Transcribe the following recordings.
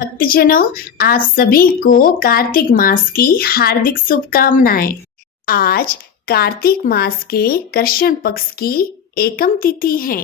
भक्तजनों, आप सभी को कार्तिक मास की हार्दिक शुभकामनाएं। आज कार्तिक मास के कृष्ण पक्ष की एकम तिथि है।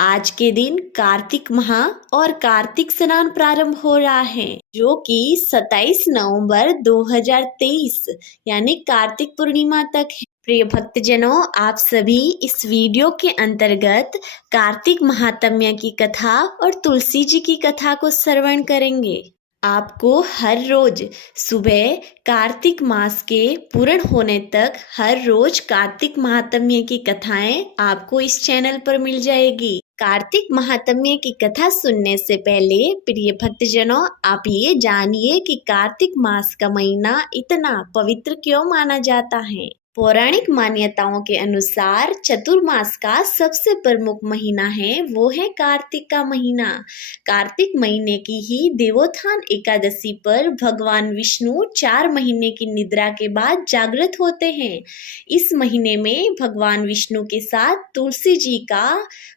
आज के दिन कार्तिक माह और कार्तिक स्नान प्रारंभ हो रहा है, जो कि 27 नवंबर 2023 यानी कार्तिक पूर्णिमा तक है। प्रिय भक्तजनों, आप सभी इस वीडियो के अंतर्गत कार्तिक महात्म्य की कथा और तुलसी जी की कथा को श्रवण करेंगे। आपको हर रोज सुबह कार्तिक मास के पूर्ण होने तक हर रोज कार्तिक महात्म्य की कथाएं आपको इस चैनल पर मिल जाएगी। कार्तिक महात्म्य की कथा सुनने से पहले प्रिय भक्तजनों, आप ये जानिए कि कार्तिक मास का महीना इतना पवित्र क्यों माना जाता है। पौराणिक मान्यताओं के अनुसार चतुर्मास का सबसे प्रमुख महीना है वो है कार्तिक का महीना। कार्तिक महीने की ही देवोत्थान एकादशी पर भगवान विष्णु 4 महीने की निद्रा के बाद जागृत होते हैं। इस महीने में भगवान विष्णु के साथ तुलसी जी का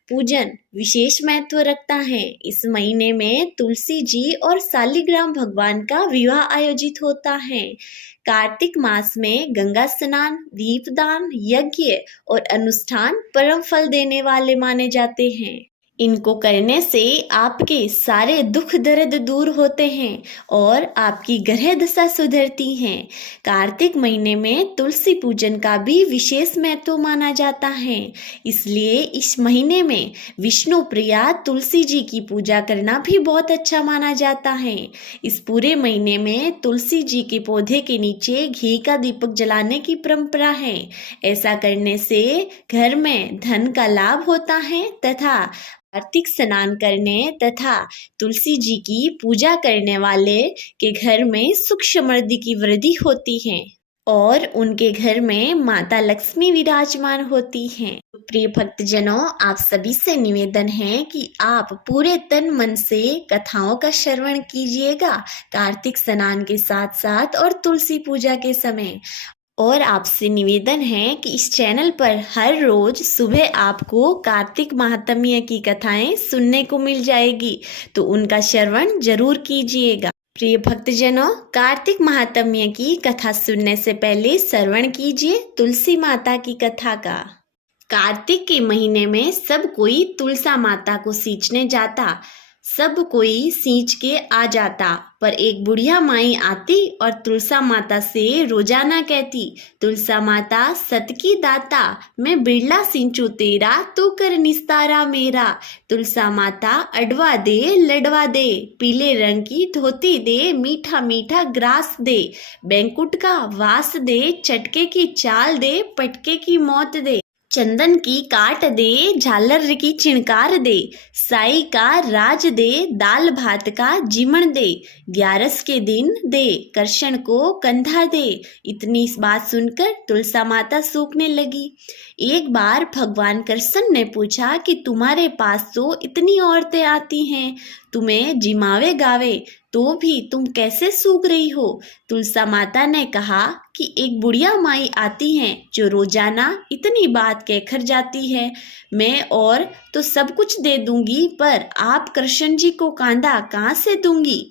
पूजन विशेष महत्व रखता है। इस महीने में तुलसी जी और शालिग्राम भगवान का विवाह आयोजित होता है। कार्तिक मास में गंगा स्नान, दीपदान, यज्ञ और अनुष्ठान परम फल देने वाले माने जाते हैं। इनको करने से आपके सारे दुख दर्द दूर होते हैं और आपकी ग्रह दशा सुधरती है। कार्तिक महीने में तुलसी पूजन का भी विशेष महत्व माना जाता है, इसलिए इस महीने में विष्णु प्रिया तुलसी जी की पूजा करना भी बहुत अच्छा माना जाता है। इस पूरे महीने में तुलसी जी के पौधे के नीचे घी का दीपक जलाने की परंपरा है। ऐसा करने से घर में धन का लाभ होता है तथा कार्तिक स्नान करने तथा तुलसी जी की पूजा करने वाले के घर में सुख समृद्धि की वृद्धि होती है और उनके घर में माता लक्ष्मी विराजमान होती हैं। प्रिय भक्तजनों, आप सभी से निवेदन है कि आप पूरे तन मन से कथाओं का श्रवण कीजिएगा कार्तिक स्नान के साथ साथ और तुलसी पूजा के समय। और आपसे निवेदन है कि इस चैनल पर हर रोज सुबह आपको कार्तिक महात्म्य की कथाएं सुनने को मिल जाएगी, तो उनका श्रवण जरूर कीजिएगा। प्रिय भक्तजनों, कार्तिक महात्म्य की कथा सुनने से पहले श्रवण कीजिए तुलसी माता की कथा का। कार्तिक के महीने में सब कोई तुलसा माता को सींचने जाता। सब कोई सींच के आ जाता, पर एक बुढ़िया माई आती और तुलसा माता से रोजाना कहती, तुलसा माता सत की दाता, मैं बिरला सींचू तेरा, तू कर निस्तारा मेरा। तुलसा माता अडवा दे लडवा दे, पीले रंग की धोती दे, मीठा मीठा ग्रास दे, बैंकुट का वास दे, चटके की चाल दे, पटके की मौत दे, चंदन की काट दे, झालर की चिणकार दे, साई का राज दे, दाल भात का जीमण दे, 11 के दिन दे, कृष्ण को कंधा दे। इतनी बात सुनकर तुलसा माता सूखने लगी। एक बार भगवान कृष्ण ने पूछा कि तुम्हारे पास तो इतनी औरतें आती हैं, तुम्हें जिमावे गावे, तो भी तुम कैसे सूख रही हो। तुलसा माता ने कहा कि एक बुढ़िया माई आती हैं जो रोजाना इतनी बात कहकर जाती है। मैं और तो सब कुछ दे दूंगी, पर आप कृष्ण जी को कांधा कहाँ से दूंगी।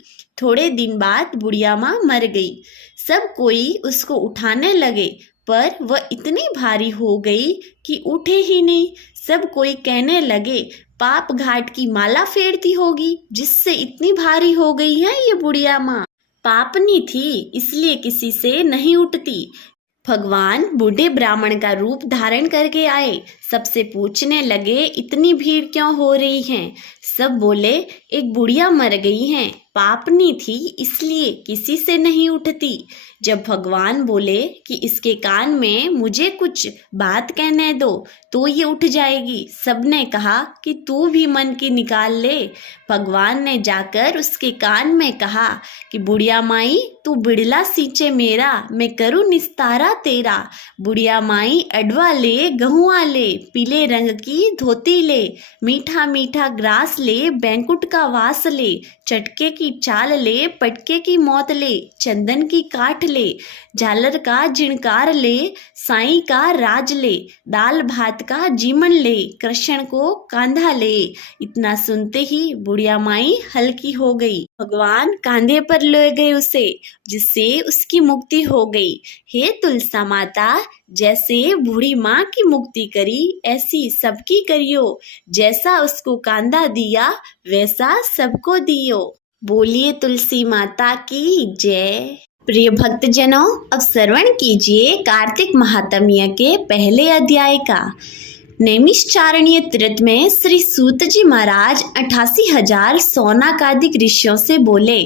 थोड़े दिन बाद बुढ़िया माँ मर गई। सब कोई उसको उठाने लगे, पर वह इतनी भारी हो गई कि उठे ही नहीं। सब कोई कहने लगे, पाप घाट की माला फेरती होगी जिससे इतनी भारी हो गई है ये बुढ़िया माँ। पापनी थी इसलिए किसी से नहीं उठती। भगवान बूढ़े ब्राह्मण का रूप धारण करके आए। सबसे पूछने लगे, इतनी भीड़ क्यों हो रही है। सब बोले, एक बुढ़िया मर गई है, पापनी थी इसलिए किसी से नहीं उठती। जब भगवान बोले कि इसके कान में मुझे कुछ बात कहने दो तो ये उठ जाएगी, सबने कहा कि तू भी मन की निकाल ले। भगवान ने जाकर उसके कान में कहा कि बुढ़िया माई, तू बिड़ला सींचे मेरा, मैं करूँ निस्तारा तेरा। बुढ़िया माई अडवा ले, गहुआ ले, पीले रंग की धोती ले, मीठा मीठा ग्रास ले, बैंकुट का वास ले, चटके की की चाल ले, पटके की मौत ले, चंदन की काठ ले, झालर का झिणकार ले, साईं का राज ले, दाल भात का जीमन ले, कृष्ण को कांधा ले। इतना सुनते ही बुढ़िया माई हल्की हो गई। भगवान कांधे पर ले गए उसे, जिससे उसकी मुक्ति हो गई। हे तुलसा माता, जैसे बूढ़ी माँ की मुक्ति करी, ऐसी सबकी करियो। जैसा उसको कांधा दिया, वैसा सबको दियो। बोलिए तुलसी माता की जय। प्रिय भक्तजनों, अब श्रवण कीजिए कार्तिक महात्म्य के पहले अध्याय का। नैमिषारण्य तीर्थ में श्री सूत जी महाराज 88,000 सौनकादिक ऋषियों से बोले,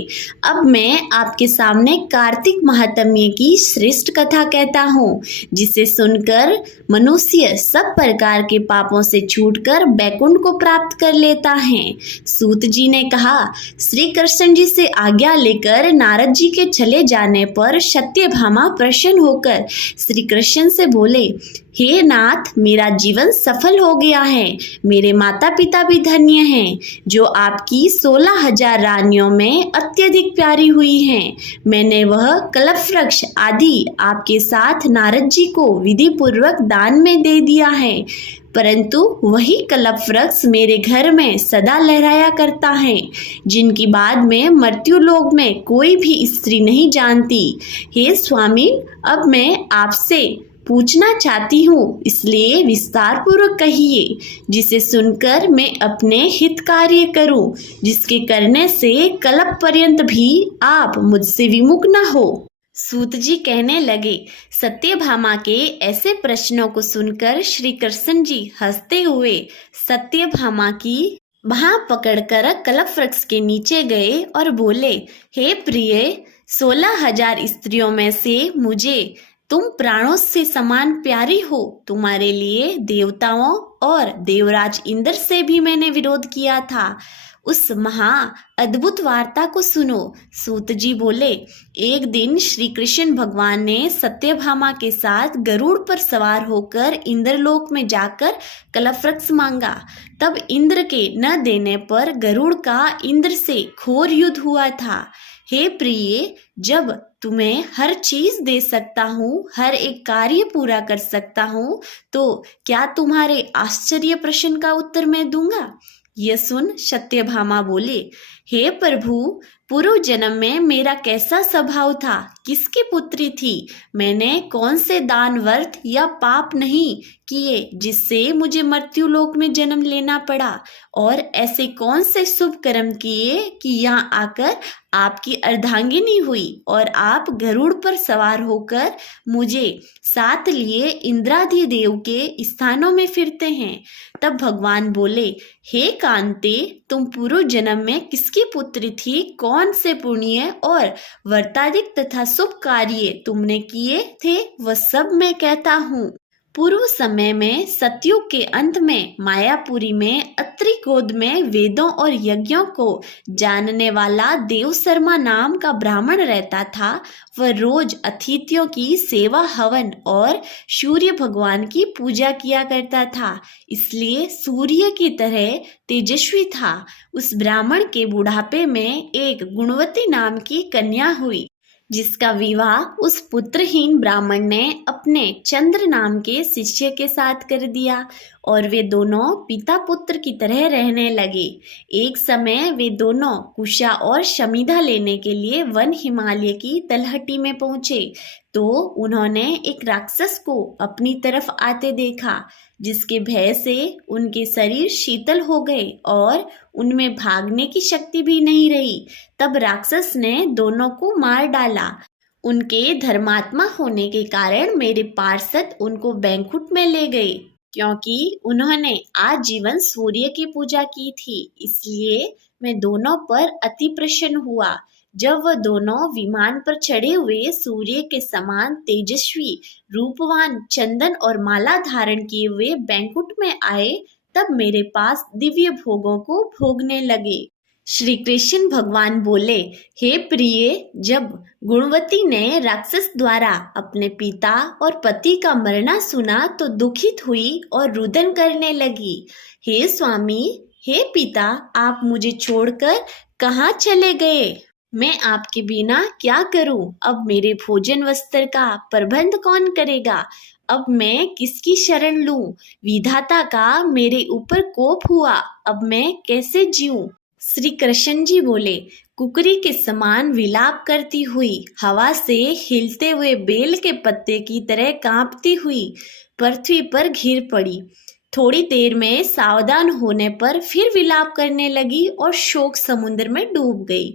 अब मैं आपके सामने कार्तिक महात्म्य की श्रेष्ठ कथा कहता हूँ, जिसे सुनकर मनुष्य सब प्रकार के पापों से छूटकर बैकुंठ को प्राप्त कर लेता है। सूत जी ने कहा, श्री कृष्ण जी से आज्ञा लेकर नारद जी के चले जाने पर सत्यभामा प्रसन्न होकर श्री कृष्ण से बोले, हे नाथ, मेरा जीवन सफल हो गया है। मेरे माता पिता भी धन्य हैं, जो आपकी 16,000 रानियों में अत्यधिक प्यारी हुई हैं। मैंने वह कल्प वृक्ष आदि आपके साथ नारद जी को विधि पूर्वक दान में दे दिया है, परंतु वही कल्प वृक्ष मेरे घर में सदा लहराया करता है, जिनकी बाद में मृत्यु लोक में कोई भी स्त्री नहीं जानती। हे स्वामी, अब मैं आपसे पूछना चाहती हूँ, इसलिए विस्तार पूर्वक कहिए, जिसे सुनकर मैं अपने हित कार्य करूँ, जिसके करने से कल्प पर्यंत भी आप मुझसे विमुख न हो। सूत जी कहने लगे, सत्यभामा के ऐसे प्रश्नों को सुनकर श्री कृष्ण जी हंसते हुए सत्यभामा की बाह पकड़कर कल्प वृक्ष के नीचे गए और बोले, हे प्रिय, 16,000 स्त्रियों में से मुझे तुम प्राणों से समान प्यारी हो। तुम्हारे लिए देवताओं और देवराज इंद्र से भी मैंने विरोध किया था। उस महा अद्भुत वार्ता को सुनो। सूत जी बोले, एक दिन श्री कृष्ण भगवान ने सत्यभामा के साथ गरुड़ पर सवार होकर इंद्रलोक में जाकर कल्प वृक्ष मांगा। तब इंद्र के न देने पर गरुड़ का इंद्र से घोर युद्ध हुआ था। हे प्रिय, जब तुम्हें हर चीज दे सकता हूँ, हर एक कार्य पूरा कर सकता हूँ, तो क्या तुम्हारे आश्चर्य प्रश्न का उत्तर मैं दूंगा? यह सुन सत्यभामा बोले, हे प्रभु, पूर्व जन्म में मेरा कैसा स्वभाव था, किसकी पुत्री थी, मैंने कौन से दान व्रत या पाप नहीं किए जिससे मुझे मृत्यु लोक में जन्म लेना पड़ा, और ऐसे कौन से शुभ कर्म किए कि यहाँ आकर आपकी अर्धांगिनी हुई और आप गरुड़ पर सवार होकर मुझे साथ लिए इंद्रादि देव के स्थानों में फिरते हैं। तब भगवान बोले, हे कांते, तुम पूर्व जन्म में किसकी पुत्री थी, कौन से पुण्य और व्रताधिक तथा शुभ कार्य तुमने किए थे, वह सब मैं कहता हूँ। पूर्व समय में सतयुग के अंत में मायापुरी में अत्रि गोद में वेदों और यज्ञों को जानने वाला देव शर्मा नाम का ब्राह्मण रहता था। वह रोज अतिथियों की सेवा, हवन और सूर्य भगवान की पूजा किया करता था, इसलिए सूर्य की तरह तेजस्वी था। उस ब्राह्मण के बुढ़ापे में एक गुणवती नाम की कन्या हुई, जिसका विवाह उस पुत्रहीन ब्राह्मण ने अपने चंद्र नाम के शिष्य के साथ कर दिया और वे दोनों पिता पुत्र की तरह रहने लगे। एक समय वे दोनों कुशा और शमीधा लेने के लिए वन हिमालय की तलहटी में पहुंचे, तो उन्होंने एक राक्षस को अपनी तरफ आते देखा, जिसके भय से उनके शरीर शीतल हो गए और उनमें भागने की शक्ति भी नहीं रही। तब राक्षस ने दोनों को मार डाला। उनके धर्मात्मा होने के कारण मेरे पार्षद उनको बैंकुट में ले गए, क्योंकि उन्होंने आजीवन सूर्य की पूजा की थी, इसलिए मैं दोनों पर अति प्रसन्न हुआ। जब वह दोनों विमान पर चढ़े हुए सूर्य के समान तेजस्वी, रूपवान, चंदन और माला धारण किए हुए बैंकुट में आए, तब मेरे पास दिव्य भोगों को भोगने लगे। श्री कृष्ण भगवान बोले, हे प्रिय, जब गुणवती ने राक्षस द्वारा अपने पिता और पति का मरना सुना तो दुखित हुई और रुदन करने लगी। हे स्वामी, हे पिता, आप मुझे छोड़कर कहाँ चले गए? मैं आपके बिना क्या करूं? अब मेरे भोजन वस्त्र का प्रबंध कौन करेगा? अब मैं किसकी शरण लूं? विधाता का मेरे ऊपर कोप हुआ, अब मैं कैसे जीऊं? श्री कृष्ण जी बोले, कुकरी के समान विलाप करती हुई, हवा से हिलते हुए बेल के पत्ते की तरह कांपती हुई पृथ्वी पर गिर पड़ी। थोड़ी देर में सावधान होने पर फिर विलाप करने लगी और शोक समुद्र में डूब गई।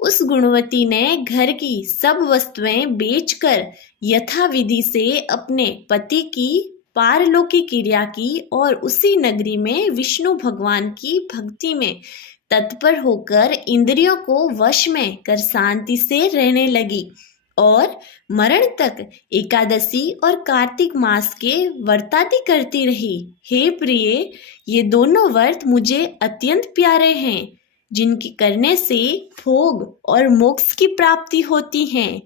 उस गुणवती ने घर की सब वस्तुएं बेचकर यथाविधि से अपने पति की पारलौकिक क्रिया की और उसी नगरी में विष्णु भगवान की भक्ति में तत्पर होकर इंद्रियों को वश में कर शांति से रहने लगी और मरण तक एकादशी और कार्तिक मास के व्रतादि करती रही। हे प्रिय, ये दोनों व्रत मुझे अत्यंत प्यारे हैं, जिनकी करने से भोग और मोक्ष की प्राप्ति होती है,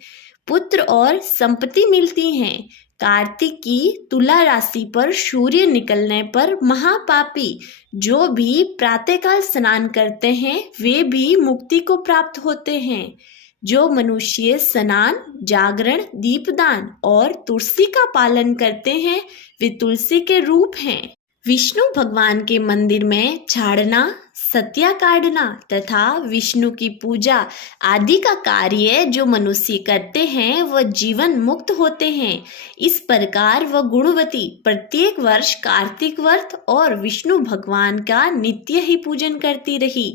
पुत्र और संपत्ति मिलती हैं। कार्तिक की तुला राशि पर सूर्य निकलने पर महापापी जो भी प्रातःकाल स्नान करते हैं वे भी मुक्ति को प्राप्त होते हैं। जो मनुष्य स्नान, जागरण, दीपदान और तुलसी का पालन करते हैं वे तुलसी के रूप हैं। विष्णु भगवान के मंदिर में झाड़ना, सत्या काटना तथा विष्णु की पूजा आदि का कार्य जो मनुष्य करते हैं वह जीवन मुक्त होते हैं। इस प्रकार वह गुणवती प्रत्येक वर्ष कार्तिक व्रत और विष्णु भगवान का नित्य ही पूजन करती रही।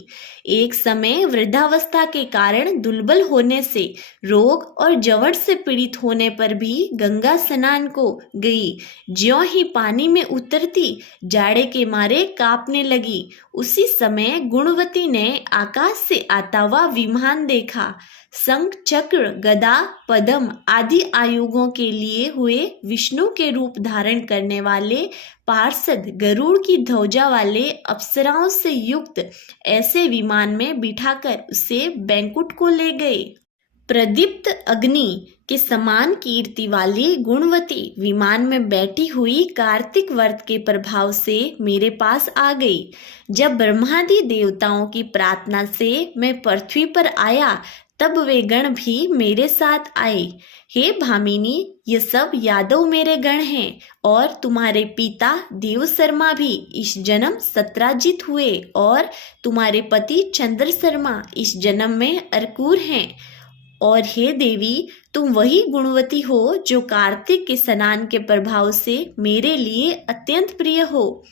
एक समय वृद्धावस्था के कारण दुर्बल होने से, रोग और जवड़ से पीड़ित होने पर भी गंगा स्नान को गई। ज्यों ही पानी में उतरती जाड़े के मारे कांपने लगी। उसी समय गुणवती ने आकाश से आता हुआ विमान देखा। शंख, चक्र, गदा, पद्म आदि आयुधों के लिए हुए विष्णु के रूप धारण करने वाले पार्षद गरुड़ की ध्वजा वाले अप्सराओं से युक्त ऐसे विमान में बिठाकर उसे बैंकुट को ले गए। प्रदीप्त अग्नि के समान कीर्ति वाली गुणवती विमान में बैठी हुई कार्तिक व्रत के प्रभाव से मेरे पास आ गई। जब ब्रह्मादि देवताओं की प्रार्थना से मैं पृथ्वी पर आया तब वे गण भी मेरे साथ आए। हे भामिनी, ये सब यादव मेरे गण हैं और तुम्हारे पिता देव शर्मा भी इस जन्म सत्राजित हुए और तुम्हारे पति चंद्र शर्मा इस जन्म में अर्कूर हैं। और हे देवी, तुम वही गुणवती हो जो कार्तिक के स्नान के प्रभाव से मेरे लिए अत्यंत प्रिय हो।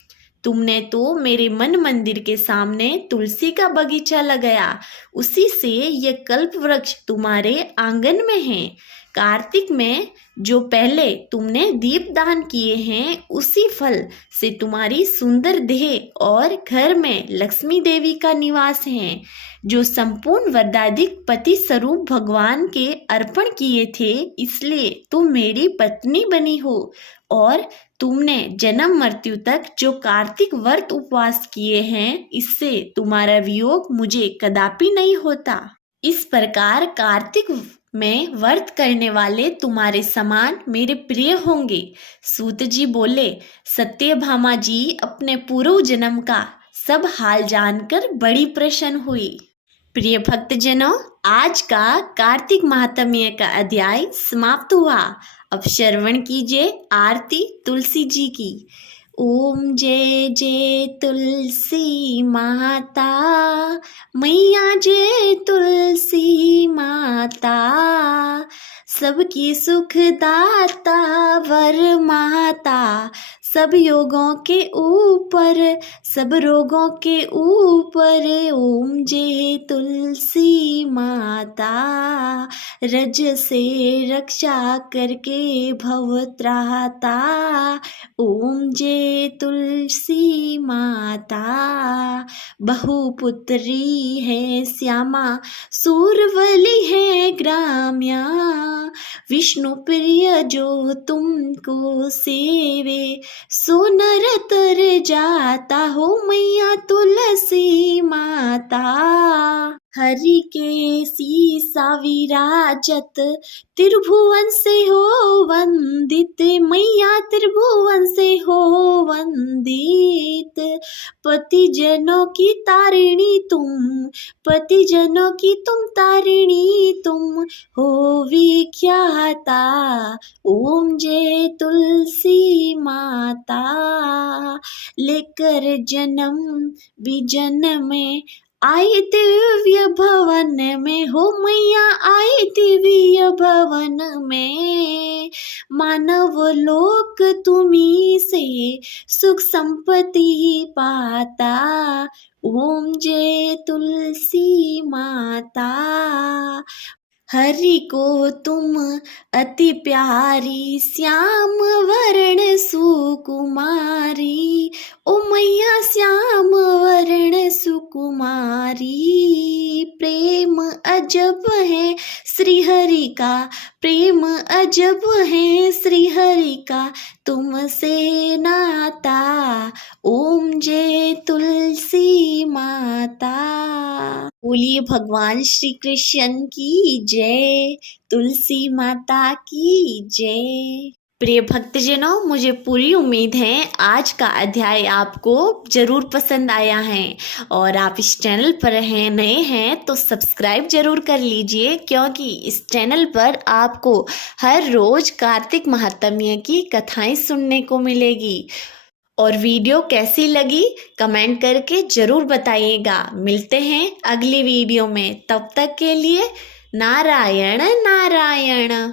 तुमने तो मेरे मन मंदिर के सामने तुलसी का बगीचा लगाया, उसी से ये कल्प वृक्ष तुम्हारे आंगन में है। कार्तिक में जो पहले तुमने दीप दान किए हैं उसी फल से तुम्हारी सुंदर देह और घर में लक्ष्मी देवी का निवास है। जो संपूर्ण वरदादिक पति स्वरूप भगवान के अर्पण किए थे, इसलिए तुम मेरी पत्नी बनी हो और तुमने जन्म मृत्यु तक जो कार्तिक व्रत उपवास किए हैं, इससे तुम्हारा वियोग मुझे कदापि नहीं होता। इस प्रकार कार्तिक में व्रत करने वाले तुम्हारे समान मेरे प्रिय होंगे। सूत जी बोले, सत्यभामा जी अपने पूर्व जन्म का सब हाल जानकर बड़ी प्रसन्न हुई। प्रिय भक्तजनों, आज का कार्तिक महात्म्य का अध्याय समाप्त हुआ। अब श्रवण कीजिए आरती तुलसी जी की। ओम जय जय तुलसी माता, मैया जय तुलसी माता, सबकी सुखदाता वर माता, सब योगों के ऊपर सब रोगों के ऊपर। ओम जय तुलसी माता, रज से रक्षा करके भव त्राता। ओम जय तुलसी माता, बहुपुत्री है श्यामा, सूरवली है ग्राम्या, विष्णु प्रिय जो तुमको सेवे, सो नर तर जाता हो मैया तुलसी माता। हरि के सीसा विराजत त्रिभुवन से हो वंदित, मैया त्रिभुवन से हो वंदित। पतिजनों की तारिणी तुम, पतिजनों की तुम तारिणी तुम हो विख्याता। ओम जय तुलसी माता। लेकर जन्म विजन में आई दिव्य भवन में हो मैया, आई दिव्य भवन में। मानव लोक तुम्ही से सुख संपत्ति पाता। ओम जय तुलसी माता। हरि को तुम अति प्यारी, श्याम वर्ण सुकुमारी। ओ मैया श्याम वर्ण सुकुमारी। प्रेम अजब है श्री हरि का, प्रेम अजब है श्री हरि का तुमसे नाता। ओम जय तुलसी माता। बोलिए भगवान श्री कृष्ण की जय, तुलसी माता की जय। प्रिय भक्तजनों, मुझे पूरी उम्मीद है आज का अध्याय आपको जरूर पसंद आया है। और आप इस चैनल पर नए हैं तो सब्सक्राइब जरूर कर लीजिए, क्योंकि इस चैनल पर आपको हर रोज कार्तिक महात्म्य की कथाएं सुनने को मिलेगी। और वीडियो कैसी लगी कमेंट करके ज़रूर बताइएगा। मिलते हैं अगली वीडियो में, तब तक के लिए नारायण नारायण।